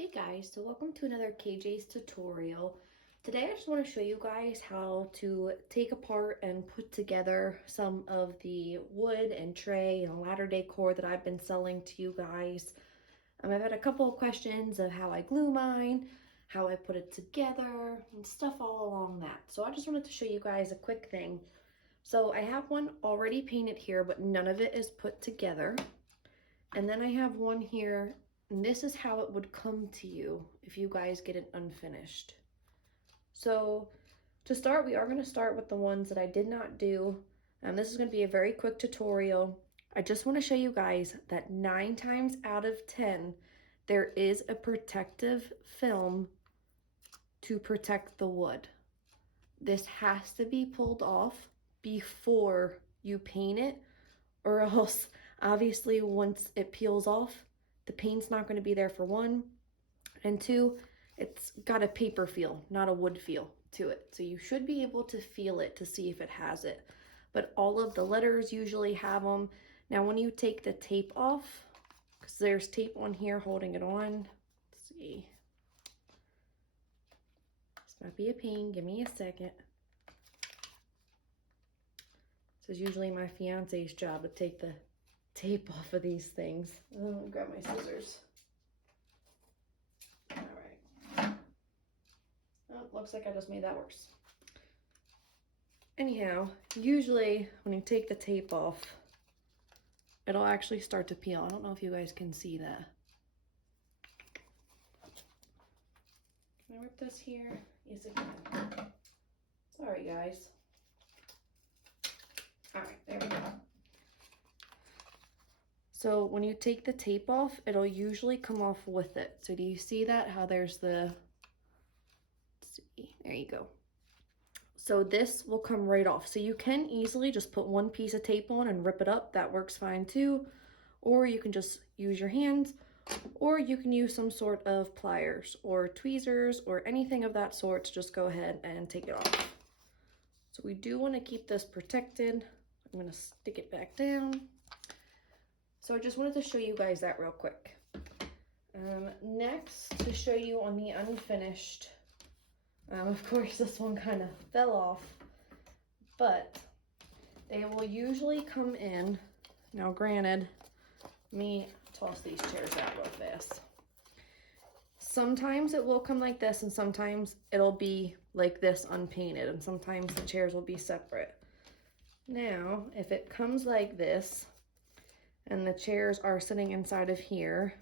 Hey guys, so welcome to another KJ's tutorial. Today I just want to show you guys how to take apart and put together some of the wood and tray and ladder decor that I've been selling to you guys. I've had a couple of questions of how I glue mine, how I put it together, and stuff all along that. So I just wanted to show you guys a quick thing. So I have one already painted here, but none of it is put together. And then I have one here, and this is how it would come to you if you guys get it unfinished. So to start, we are going to start with the ones that I did not do. This is going to be a very quick tutorial. I just want to show you guys that 9 times out of 10, there is a protective film to protect the wood. This has to be pulled off before you paint it, or else obviously once it peels off, the paint's not going to be there for one, and two, it's got a paper feel, not a wood feel to it. So you should be able to feel it to see if it has it. But all of the letters usually have them. Now when you take the tape off, because there's tape on here holding it on, let's see. This might be a pain, give me a second. This is usually my fiance's job to take the tape off of these things. Let me grab my scissors. All right. Oh, looks like I just made that worse. Anyhow, usually when you take the tape off, it'll actually start to peel. I don't know if you guys can see that. Can I rip this here? Yes, I can. Sorry, guys. All right, there we go. So when you take the tape off, it'll usually come off with it. So do you see that? How there's the, let's see, there you go. So this will come right off. So you can easily just put one piece of tape on and rip it up. That works fine too. Or you can just use your hands, or you can use some sort of pliers or tweezers or anything of that sort to just go ahead and take it off. So we do want to keep this protected. I'm going to stick it back down. So I just wanted to show you guys that real quick. Next, to show you on the unfinished, of course this one kind of fell off, but they will usually come in. Now granted, let me toss these chairs out real fast. Sometimes it will come like this, and sometimes it'll be like this unpainted, and sometimes the chairs will be separate. Now, if it comes like this, and the chairs are sitting inside of here,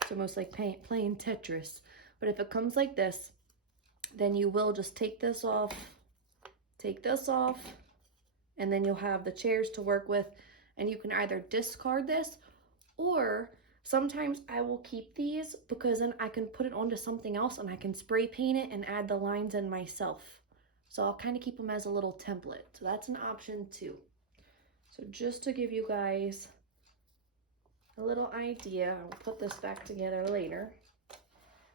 it's almost like playing Tetris. But if it comes like this, then you will just take this off, and then you'll have the chairs to work with, and you can either discard this, or sometimes I will keep these because then I can put it onto something else and I can spray paint it and add the lines in myself. So I'll kind of keep them as a little template. So that's an option too. So just to give you guys a little idea, I'll put this back together later,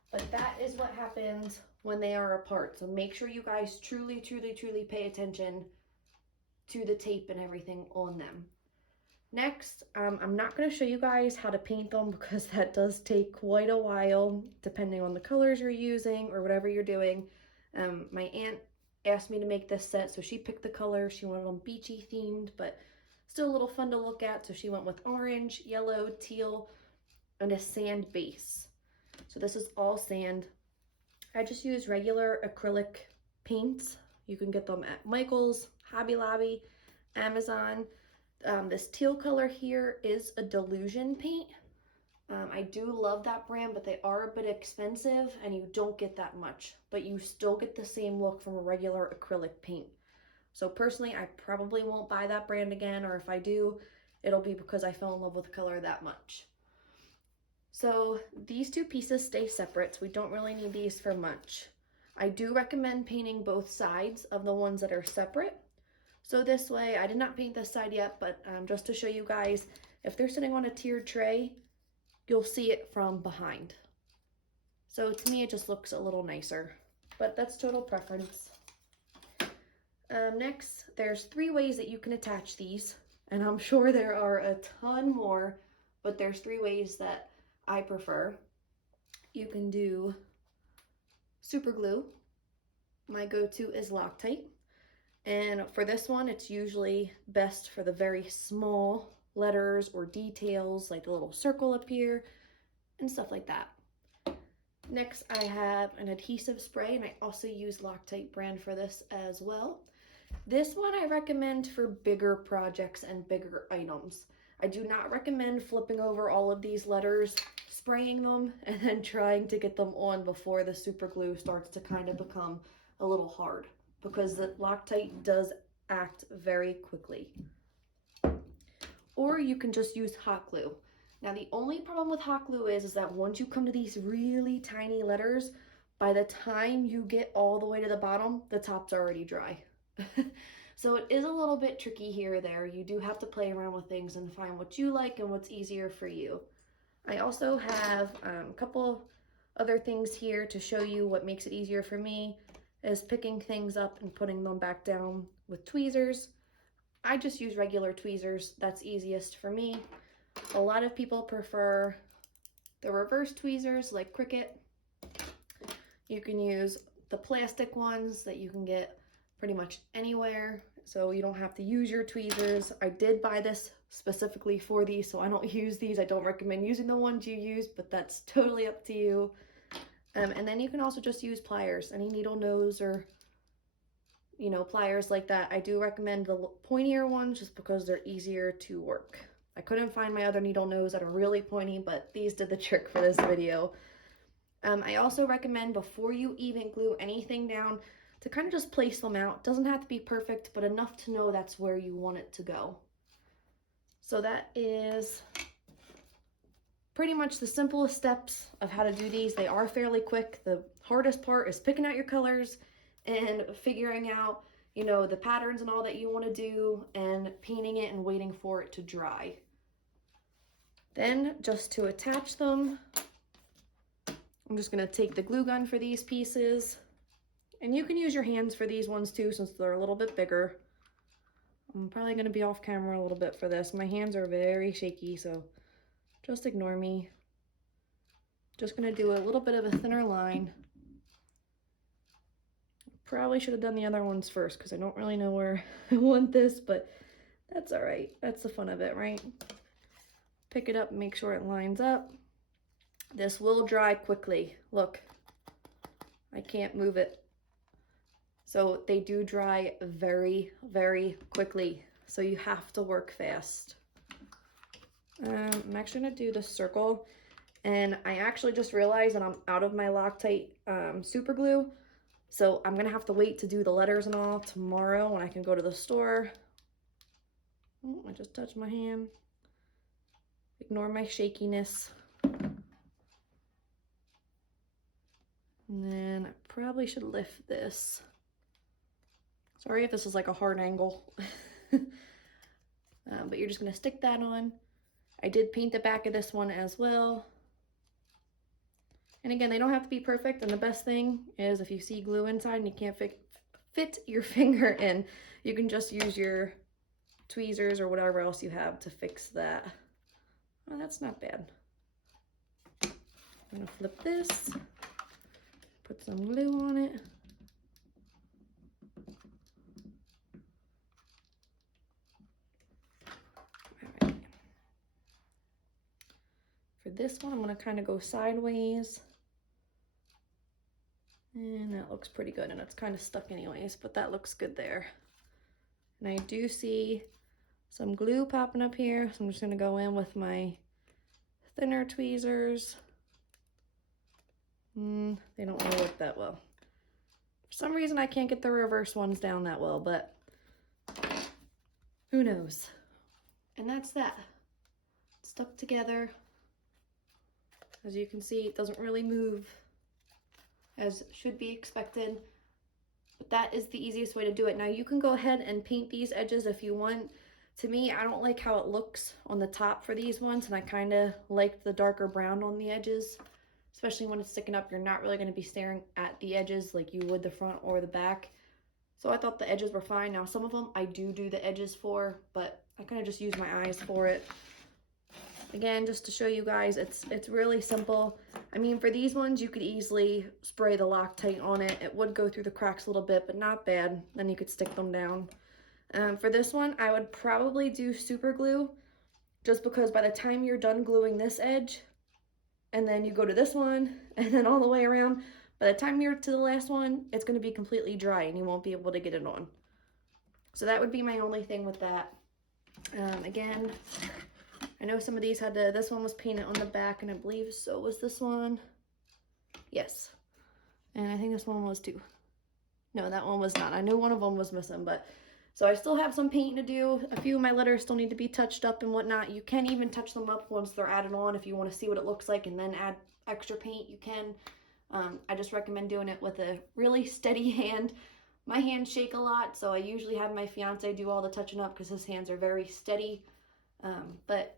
but that is what happens when they are apart. So make sure you guys truly pay attention to the tape and everything on them. Next, I'm not going to show you guys how to paint them because that does take quite a while depending on the colors you're using or whatever you're doing. My aunt asked me to make this set, so she picked the color. She wanted them beachy themed, but still a little fun to look at. So she went with orange, yellow, teal, and a sand base. So this is all sand. I just use regular acrylic paints. You can get them at Michael's, Hobby Lobby, Amazon. This teal color here is a Delusion paint. I do love that brand, but they are a bit expensive and you don't get that much, but you still get the same look from a regular acrylic paint. So personally, I probably won't buy that brand again, or if I do, it'll be because I fell in love with the color that much. So these two pieces stay separate, so we don't really need these for much. I do recommend painting both sides of the ones that are separate. So this way, I did not paint this side yet, but just to show you guys, if they're sitting on a tiered tray, you'll see it from behind. So to me, it just looks a little nicer, but that's total preference. Next, there's 3 ways that you can attach these, and I'm sure there are a ton more, but there's 3 ways that I prefer. you can do super glue. My go-to is Loctite. And for this one, it's usually best for the very small letters or details, like a little circle up here and stuff like that. Next, I have an adhesive spray, and I also use Loctite brand for this as well. This one I recommend for bigger projects and bigger items. I do not recommend flipping over all of these letters, spraying them, and then trying to get them on before the super glue starts to kind of become a little hard, because the Loctite does act very quickly. Or you can just use hot glue. Now the only problem with hot glue is that once you come to these really tiny letters, by the time you get all the way to the bottom, the top's already dry. So it is a little bit tricky here or there. You do have to play around with things and find what you like and what's easier for you. I also have a couple other things here to show you what makes it easier for me, is picking things up and putting them back down with tweezers. I just use regular tweezers. That's easiest for me. A lot of people prefer the reverse tweezers like Cricut. You can use the plastic ones that you can get pretty much anywhere, so you don't have to use your tweezers. I did buy this specifically for these, so I don't use these. I don't recommend using the ones you use, but that's totally up to you. And then you can also just use pliers, any needle nose or, you know, pliers like that. I do recommend the pointier ones just because they're easier to work. I couldn't find my other needle nose that are really pointy, but these did the trick for this video. I also recommend, before you even glue anything down, to kind of just place them out. It doesn't have to be perfect, but enough to know that's where you want it to go. So that is pretty much the simplest steps of how to do these. They are fairly quick. The hardest part is picking out your colors and figuring out, you know, the patterns and all that you want to do, and painting it and waiting for it to dry. Then, just to attach them, I'm just going to take the glue gun for these pieces. And you can use your hands for these ones too, since they're a little bit bigger. I'm probably going to be off camera a little bit for this. My hands are very shaky, so just ignore me. Just going to do a little bit of a thinner line. Probably should have done the other ones first, because I don't really know where I want this, but that's all right. That's the fun of it, right? Pick it up and make sure it lines up. This will dry quickly. Look, I can't move it. So they do dry very, very quickly. So you have to work fast. I'm actually gonna do the circle. And I actually just realized that I'm out of my Loctite super glue. So I'm gonna have to wait to do the letters and all tomorrow when I can go to the store. Oh, I just touched my hand. Ignore my shakiness. And then I probably should lift this. Sorry if this is like a hard angle. But you're just gonna stick that on. I did paint the back of this one as well. And again, they don't have to be perfect, and the best thing is if you see glue inside and you can't fit your finger in, you can just use your tweezers or whatever else you have to fix that. Oh, that's not bad. I'm gonna flip this, put some glue on it. All right. For this one, I'm gonna kind of go sideways. And that looks pretty good, and it's kind of stuck anyways, but that looks good there. And I do see some glue popping up here, so I'm just gonna go in with my thinner tweezers. They don't really work that well. For some reason, I can't get the reverse ones down that well, but who knows? And that's that. It's stuck together. As you can see, it doesn't really move as should be expected, but that is the easiest way to do it. Now you can go ahead and paint these edges if you want. To me, I don't like how it looks on the top for these ones, and I kind of like the darker brown on the edges, especially when it's sticking up. You're not really going to be staring at the edges like you would the front or the back. So I thought the edges were fine. Now some of them I do the edges for, but I kind of just use my eyes for it. Again, just to show you guys, it's really simple. I mean, for these ones, you could easily spray the Loctite on it. It would go through the cracks a little bit, but not bad. Then you could stick them down. For this one, I would probably do super glue, just because by the time you're done gluing this edge, and then you go to this one, and then all the way around, by the time you're to the last one, it's going to be completely dry and you won't be able to get it on. So that would be my only thing with that. Again, I know some of these had to, this one was painted on the back, and I believe so was this one. Yes. And I think this one was too. No, that one was not. I knew one of them was missing, but so I still have some painting to do. A few of my letters still need to be touched up and whatnot. You can even touch them up once they're added on if you want to see what it looks like and then add extra paint, you can. I just recommend doing it with a really steady hand. My hands shake a lot, so I usually have my fiance do all the touching up because his hands are very steady. But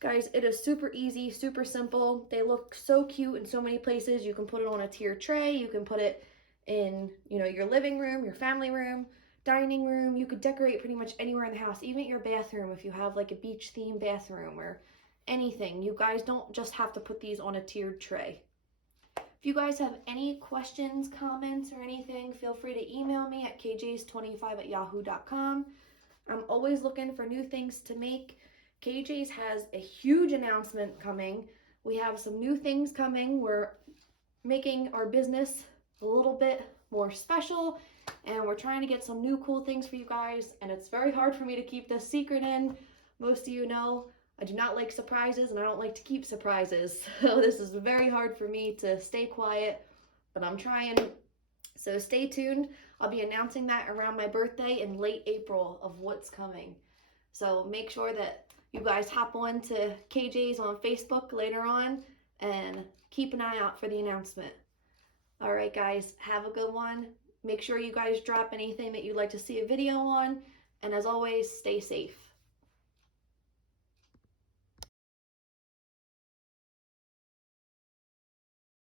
guys, it is super easy, super simple. They look so cute in so many places. You can put it on a tier tray. You can put it in, you know, your living room, your family room, dining room. You could decorate pretty much anywhere in the house, even your bathroom if you have like a beach themed bathroom or anything. You guys don't just have to put these on a tiered tray. If you guys have any questions, comments, or anything, feel free to email me at kjs25@yahoo.com. I'm always looking for new things to make. KJ's has a huge announcement coming. We have some new things coming. We're making our business a little bit more special, and we're trying to get some new cool things for you guys, and it's very hard for me to keep this secret in. Most of you know I do not like surprises, and I don't like to keep surprises, so this is very hard for me to stay quiet, but I'm trying. So stay tuned. I'll be announcing that around my birthday in late April of what's coming. So make sure that you guys hop on to KJ's on Facebook later on and keep an eye out for the announcement. All right, guys, have a good one. Make sure you guys drop anything that you'd like to see a video on. And as always, stay safe.